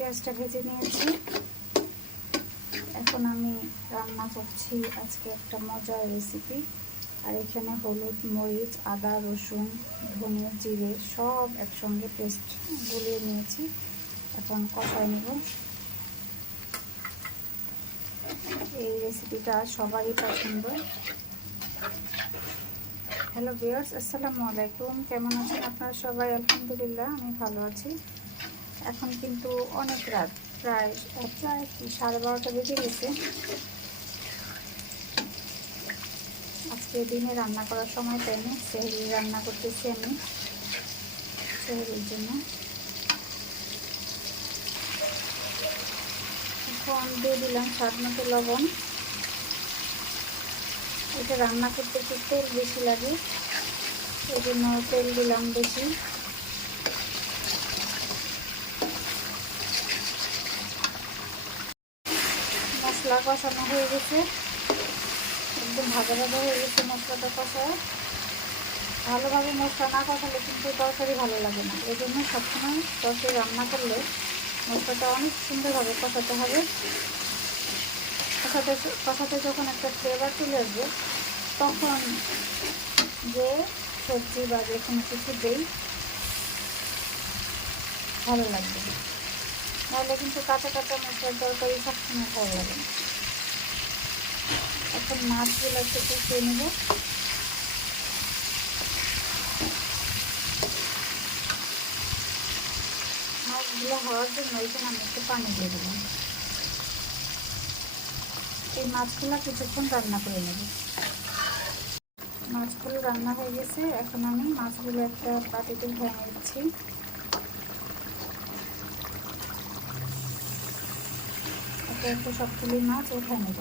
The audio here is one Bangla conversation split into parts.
পেঁয়াজটা ভেজে নিয়েছি। এখন আমি রান্না করছি আজকে একটা মজার রেসিপি। আর এখানে হলুদ, মরিচ, আদা, রসুন, ধনে, জিরে সব একসঙ্গে পেস্ট গুলিয়ে নিয়েছি। এখন কষায় নেব। এই রেসিপিটা সবারই পছন্দ। হ্যালো ভিউয়ার্স, আসসালামু আলাইকুম। কেমন আছেন আপনারা সবাই? আলহামদুলিল্লাহ, আমি ভালো আছি। এখন কিন্তু অনেক রাত, প্রায় 12:30 বেজে গেছে। আজকে দিনে রান্না করার সময় পাইনি, সেহরি রান্না করতেছি আমি সেহরির জন্য। এখন দিয়ে দিলাম স্বাদ মতো লবণ। এটা রান্না করতে একটু তেল বেশি লাগে, এই জন্য তেল দিলাম বেশি। মশলা কষানো হয়ে গেছে, একদম ভাজা ভাজা হয়ে গেছে মশলাটা কষায়। ভালোভাবে মশলা না কষালে কিন্তু তরকারি ভালো লাগে না। এই জন্য সবসময় তরকারি রান্না করলে মশলাটা অনেক সুন্দরভাবে কষাতে হবে। কষাতে যখন একটা ফ্লেভার চলে আসবে, তখন যে সবজি বা যে কোনো কিছু দেই ভালো লাগবে। নাহলে কিন্তু কাঁচা কাঁচা মশলার তরকারি সবসময় ভালো লাগে না। এখন মাছগুলো একটু কষিয়ে নেব। মাছগুলো হওয়ার জন্য এখানে আমি একটু পানি দিয়ে দিলাম। এই মাছগুলো কিছুক্ষণ রান্না করে নেব। মাছগুলো রান্না হয়ে গেছে। এখন আমি মাছগুলো একটা বাটিতে ভেঙে দিচ্ছি। একটা সবগুলি মাছ উঠায় নেব।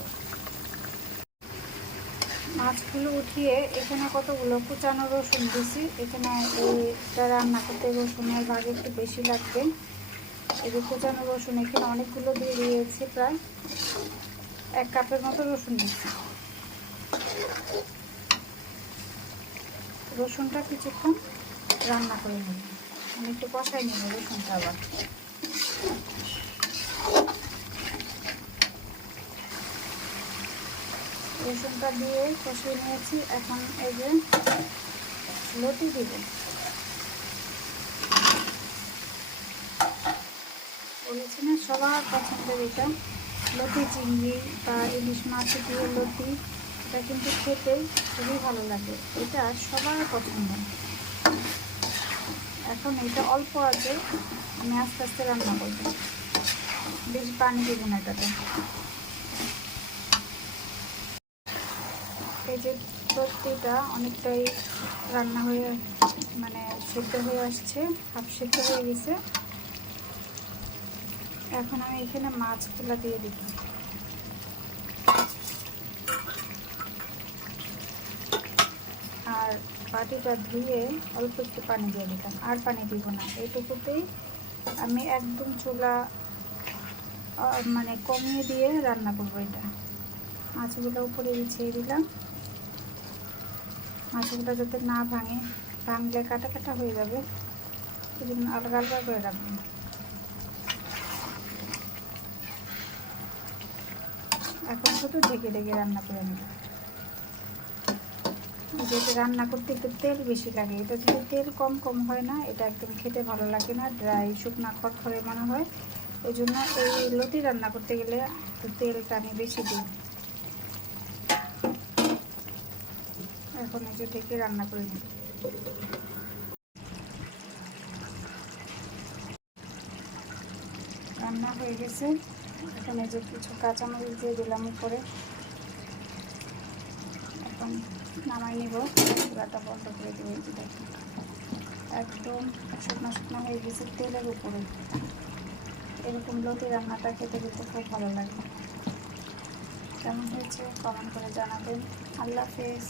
মাছগুলো উঠিয়ে এখানে কতগুলো কুচানো রসুন দিছি। এখানে এইটা রান্না করতে রসুনের ভাগ একটু বেশি লাগবে। এই যে কুচানো রসুন এখানে অনেকগুলো দিয়ে দিয়েছি, প্রায় 1 কাপের মতো রসুন দিচ্ছি। রসুনটা কিছুক্ষণ রান্না করে নেব, আমি একটু কষাই নেব রসুনটা। আবার রসুনটা দিয়ে কষিয়ে নিয়েছি। এখন এই যে লতি দিব। বলেছি না সবার পছন্দের এটা লতি, চিংড়ি বা ইলিশ মাছ দিয়ে লতি। এটা কিন্তু খেতে খুবই ভালো লাগে, এটা সবার পছন্দ। এখন এটা অল্প আছে, আমি আস্তে আস্তে রান্না করব, বেশি পানি দেব না এটাতে। এই যে লতিটা অনেকটাই রান্না হয়ে মানে সেদ্ধ হয়ে আসছে, হাফ সেদ্ধ হয়ে গেছে। এখন আমি এখানে মাছগুলো দিয়ে দিব। আর বাটিটা ধুয়ে অল্প একটু পানি দিয়ে দিলাম, আর পানি দিব না। এইটুকুতেই আমি একদম চুলা মানে কমিয়ে দিয়ে রান্না করবো এটা। মাছগুলো উপরে বিছিয়ে দিলাম। মাছগুলো যাতে না ভাঙে, ভাঙলে কাটা কাটা হয়ে যাবে, এই জন্য আলগা আলগা করে রাখবেন। এখন শুধু ঢেকে ঢেকে রান্না করে নেব। যেটা রান্না করতে একটু তেল বেশি লাগে, এটা যদি তেল কম কম হয় না, এটা একদম খেতে ভালো লাগে না, ড্রাই শুকনা খড়খড়ে মনে হয়। ওই জন্য এই লতি রান্না করতে গেলে একটু তেলটা আমি বেশি দিই। এখন এই যে ঢেকে রান্না করে নিই। রান্না হয়ে গেছে। এখন এই যে কিছু কাঁচামরিচ দিয়ে দিলাম উপরে। এখন নামাই নিব, চুলাটা বন্ধ করে দেবো। এই যে দেখুন একদম শুকনো শুকনো হয়ে গেছে তেলের উপরে। এরকম লতি রান্নাটা খেতে কিন্তু খুব ভালো লাগে। কেমন হয়েছে কমেন্ট করে জানাবেন। আল্লাহ হাফেজ।